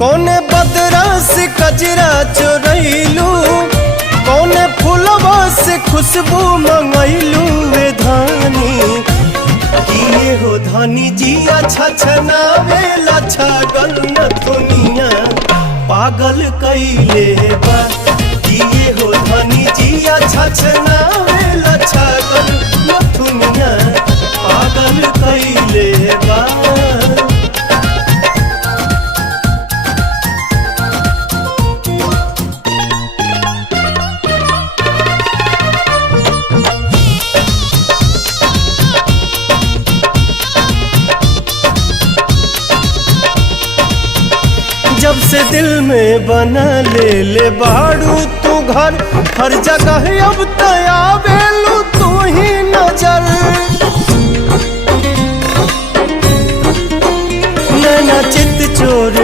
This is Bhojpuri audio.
कौने बदरा से कजरा चोरैलू, कौने फूलवा से खुशबू मंगैलू वे धानी। किए हो धानी जी अच्छा छनावेला छागल न दुनिया पागल कैले बा। किए हो धानी जी अच्छा छनावेला छागल न दुनिया पागल कैले बा। जब से दिल में बना ले बाड़ू तू घर, हर जगह अब तया बेलू तू ही नजर। नैना चित चोर